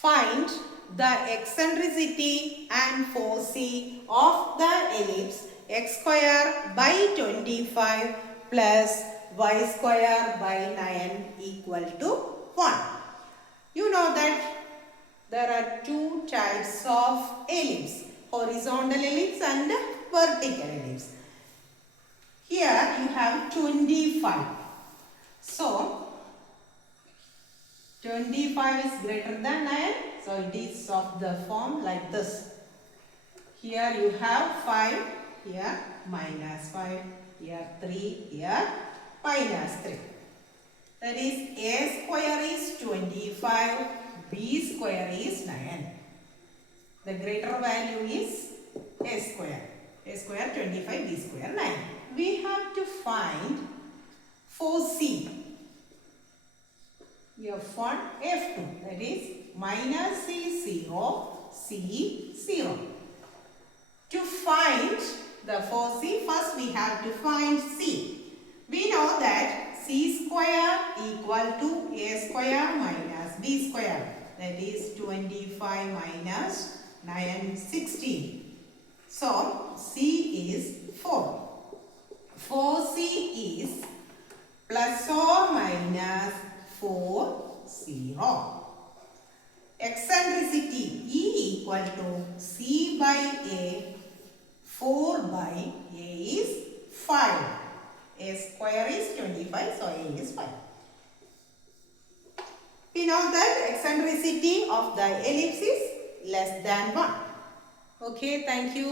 Find the eccentricity and foci of the ellipse x square by 25 plus y square by 9 equal to 1. You know that there are two types of ellipse, horizontal ellipse and vertical ellipse. Here you have 25. So 25 is greater than 9. So it is of the form like this. Here you have 5. Here minus 5. Here 3. Here minus 3. That is a square is 25. B square is 9. The greater value is a square. A square 25. B square 9. We have to find foci. F1, F2, that is minus C0, C0. To find the foci, first we have to find C. We know that C square equal to A square minus B square. That is 25 minus 9, 16. So, C is 4. Foci is plus or minus 4, 0. Eccentricity E equal to C by A, 4 by A is 5. A square is 25, so A is 5. We know that eccentricity of the ellipse is less than 1. Okay, thank you.